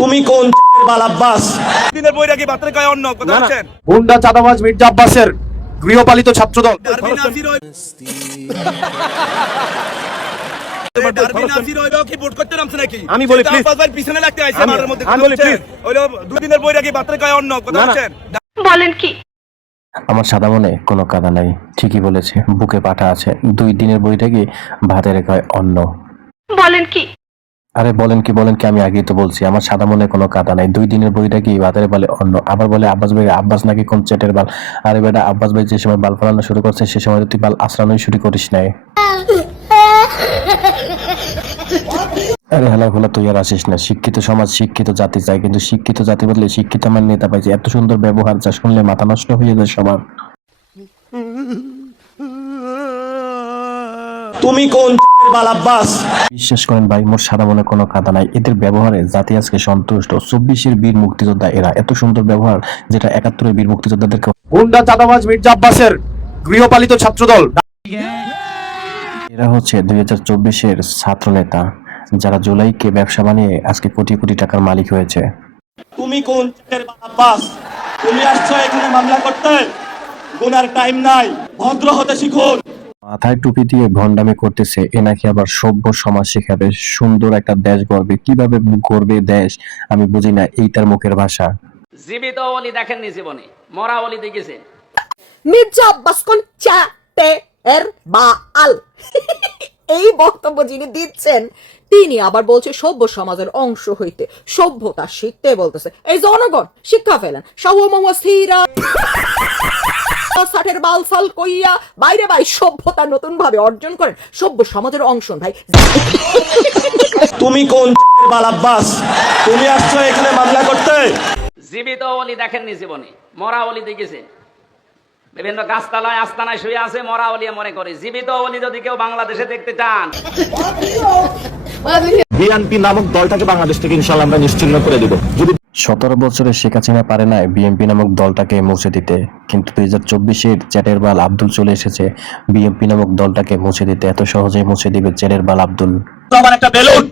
তুমি কোন বাল আব্বাস? দিনের বৈরাগী বার্তার কয় অন্য কথা বলছেন? গুন্ডা চাঁদাবাজ মির্জা আব্বাসের গৃহপালিত ছাত্রদল ডারবি নাসির ডারবি নাসির ওইটাও কি ভোট করতে নামছে নাকি? আমি বলি, কিন্তু please। আব্বাস ভাই পিছনে লাগতে আইছে আমি- মারার মধ্যে আমি বলি, please। হইলো দুদিনের বৈরাগী বার্তার কয় অন্য কথা না, না। বলছেন? বলেন কি? আমার সাদা মনে কোনো কাদা নাই, ঠিকই বলেছে, বুকে পাঠা আছে। 2 দিনের বইটাকে ভাতে রেখায় অন্ন। বলেন কি? আরে বলেন কি আমি আগেই তো বলছি, আমার সাদা মনে কোনো কাদা নাই। 2 দিনের বইটা কি ভাতের বলে অন্য। আবার বলে আব্বাস ভাই, আব্বাস নাকি কোন চেটের বাল। আরে বেটা, আব্বাস ভাই যে সময় বাল ফলানো শুরু করছে সে সময় তুই বাল আশ্রানোই শুরু করিস নাই। আরে হালা ভোলা, তুই আর আসিস না। শিক্ষিত সমাজ শিক্ষিত জাতি চাই, কিন্তু শিক্ষিত জাতি বদলে শিক্ষিত আমার নেতা পাইছে। এত সুন্দর ব্যবহার যা শুনলে মাথা নষ্ট হয়ে যায় সবার। তুমি কোন বাল আব্বাস? বিশ্বাস করেন ভাই, মোর সাদা মনে কোনো কাদা নাই। এদের ব্যবহারে জাতি আজকে সন্তুষ্ট। 24-এর বীর মুক্তিযোদ্ধা এরা, এত সুন্দর ব্যবহার যেটা 71-এর বীর মুক্তিযোদ্ধাদেরকে। গুন্ডা চাঁদাবাজ মির্জা আব্বাসের গৃহপালিত ছাত্রদল এরা হচ্ছে 2024-এর ছাত্র নেতা, যারা জুলাইকে ব্যবসা বানিয়ে আজকে কোটি কোটি টাকার মালিক হয়েছে। তুমি কোন বাল আব্বাস? তুমি আসছো এখানে মামলা করতে? গুনার টাইম নাই, ভদ্র হতে শিখুন। মাথায় টুপি দিয়ে ভণ্ডামি করতেছে, এ নাকি আবার সভ্য সমাজ শেখাবে। সুন্দর একটা দেশ গড়বে, কিভাবে গড়বে দেশ আমি বুঝি না। এই তার মুখের ভাষা। জীবিত অলি দেখেননি জীবনে, মরা অলি দেখেছেন। মির্জা আব্বাস কোন চাটে এর বাল এই বক্তব্য যিনি দিচ্ছেন তিনি আবার বলছে সভ্য সমাজের অংশ হইতে, সভ্যতা শিখতে বলতেছে। এই জনগণ শিক্ষা ফেলেন, স্থিরা ষাটের বাল সাল কইয়া বাইরে ভাই সভ্যতা নতুন ভাবে অর্জন করেন, সভ্য সমাজের অংশ ভাই। তুমি কোন বাল আব্বাস? তুমি আসছো এখানে মামলা করতে? জীবিত অলি দেখেননি জীবনে, মরা অলি দেখেছেন। বিভিন্ন গাছতলায় আস্তানায় শুয়ে আছে মরা অলিয়া মনে করে। জীবিত অলি যদি কেউ বাংলাদেশে দেখতে চান, বিএনপি নামক দলটাকে বাংলাদেশ থেকে ইনশাআল্লাহ আমরা নিশ্চিহ্ন করে দেব। যদি 17 বছরের শেখ হাসিনা পারে না বিএনপি নামক দলটাকে মুছে দিতে, কিন্তু 2024-এর চ্যাটের বাল আব্দুল চলে এসেছে বিএনপি নামক দলটাকে মুছে দিতে। এত সহজেই মুছে দিবে চ্যাটের বাল আব্দুল। আমার একটা বেলুন,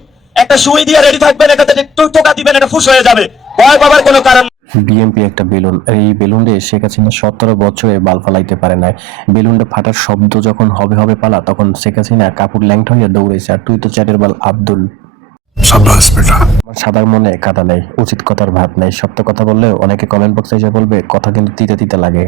একটা সুই দিয়ে রেডি থাকবেন, এটাতে একটু টোকা দিবেন, এটা ফুস হয়ে যাবে। ভয় পাবার কোনো কারণ। বিএনপি একটা বেলুন, আর এই বেলুনে শেখ হাসিনা 17 বছরে বাল ফালাইতে পারে নাই। বেলুনটা ফাটার শব্দ যখন হবে পালা, তখন শেখ হাসিনা কাপড় ল্যাংটা হইয়া দৌড়েছে। আর তুই তো চ্যাটের বাল আব্দুল। আমার সাদার মনে কাদা নেই, উচিত কথার ভাব নেই। সত্য কথা বললেও অনেকে কমেন্ট বক্সে এসে বলবে কথা কিন্তু তিতে তিতে লাগে।